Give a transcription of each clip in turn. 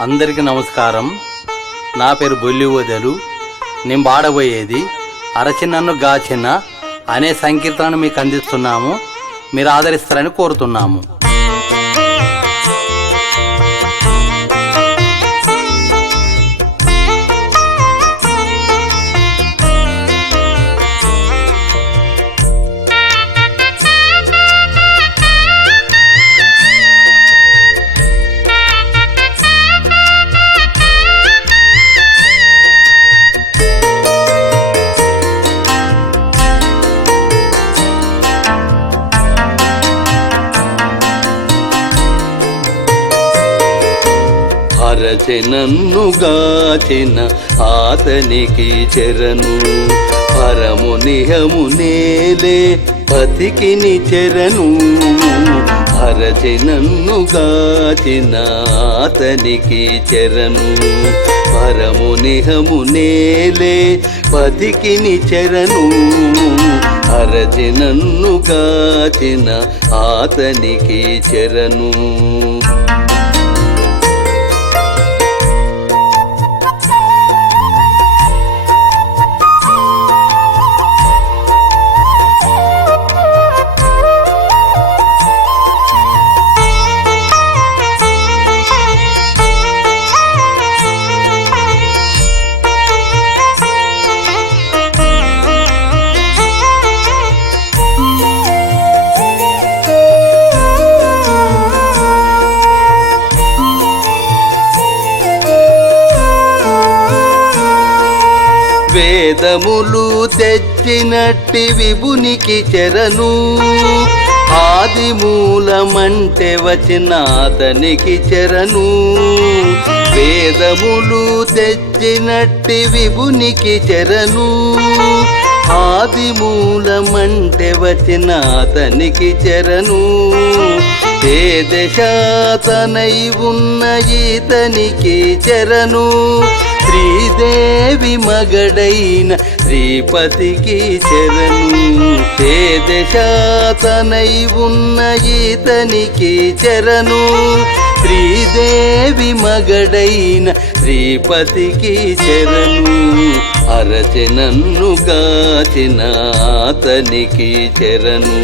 అందరికీ నమస్కారం. నా పేరు బొల్లి ఓదెలు. నేను పాడబోయేది అరచిన్నను గాచిన అనే సంకీర్తనను మీకు అందిస్తున్నాము. మీరు ఆదరిస్తారని కోరుతున్నాము. అరచెనన్ను గాచిన ఆతనికి చెరను పరమునిహము నేలే పతికిని చెరను. అరచెనన్ను గాచిన ఆతనికి చెరను పరమునిహము నేలే పతికిని చెరను. అరచెనన్ను గాచిన ఆతనికి చెరను. వేదములు తెచ్చినట్టి విభునికి చెరను ఆది మూలమంటే వచ్చిన అతనికి చెరను. వేదములు తెచ్చినట్టి విభునికి చెరను ఆది మూలమంటే వచ్చిన అతనికి చెరను. ఏ దశాతనై ఉన్న ఈతనికి చెరను శ్రీదేవి మగడైన శ్రీపతికి చెరను. ఏ దశాతనై ఉన్న ఈతనికి చెరను శ్రీదేవి మగడైన శ్రీపతికి చెరను. అరచెనన్ను గాచిన అతనికి చెరను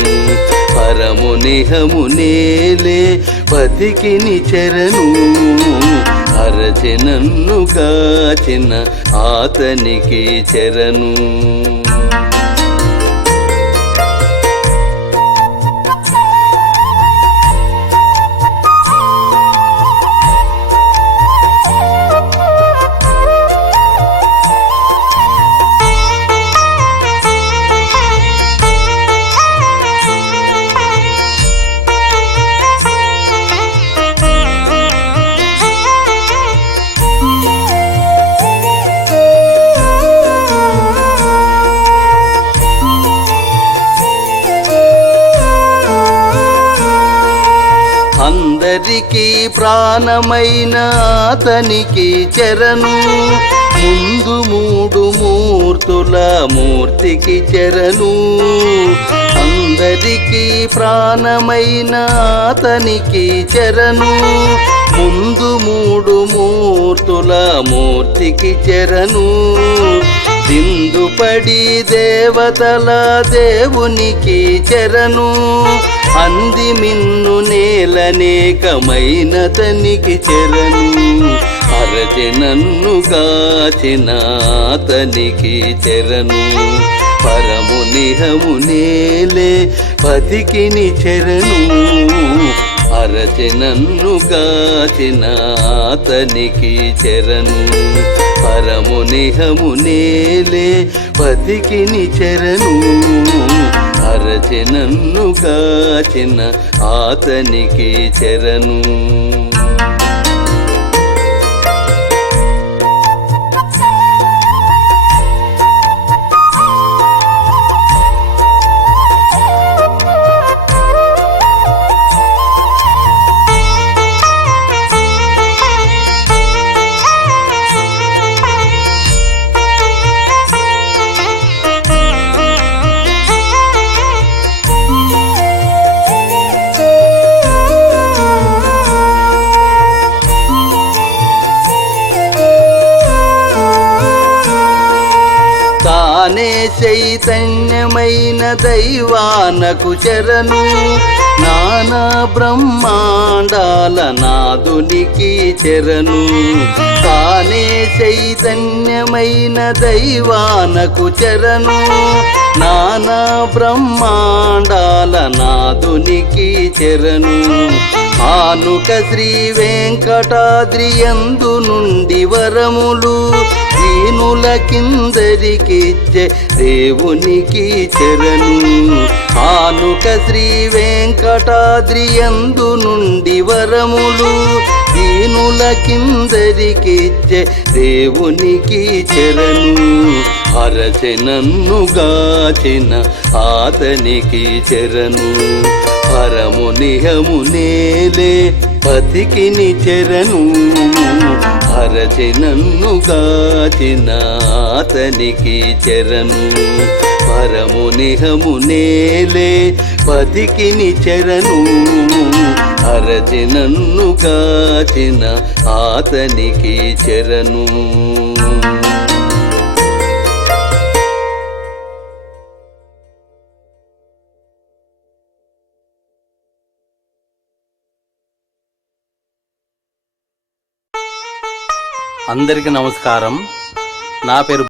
పరమునిహము నేలే పతికిని చెరను. అరచెనన్ను గాచిన ఆతనికి చెరను. అందరికి ప్రాణమైన అతనికి చెరను ముందు మూడు మూర్తుల మూర్తికి చెరను. అందరికి ప్రాణమైన అతనికి చెరను ముందు మూడు మూర్తుల మూర్తికి చెరను. దిందుపడి దేవతల దేవునికి చెరను అంది మిన్ను నేలనేకమైన తనికి చెరను. అరచెనన్ను గాచిన అతనికి చెరను పరమునిహము నేలే పతికిని చెరను. అరచెనన్ను గాచిన అతనికి చెరను పరమునిహము నేలే పతికిని చెరను. అరచెనన్ను గాచిన ఆతనికి చెరను. చైతన్యమైన దైవానకు శరణు నానా బ్రహ్మాండాల నాదునికి శరణు తానే చైతన్యమైన దైవానకు శరణు నానా బ్రహ్మాండాల నాదునికి శరణు ఆనుక శ్రీ వెంకటాద్రి యందు నుండి వరములు దీనుల కిందరికిచ్చే దేవునికి శరణు ఆనుక శ్రీ వెంకటాద్రి యందు నుండి వరములు దీనుల కిందరికిచ్చే దేవునికి శరణు అరచె నన్ను గాచిన ఆతనికి శరణు పరమునిహము నేలే పతికిని చెరను అరచె నన్ను గాచిన ఆతనికి చెరను పరమునిహము నేలే పతికిని చెరను అరచె నన్ను గాచిన ఆతనికి చెరను. అందరికీ నమస్కారం. నా పేరు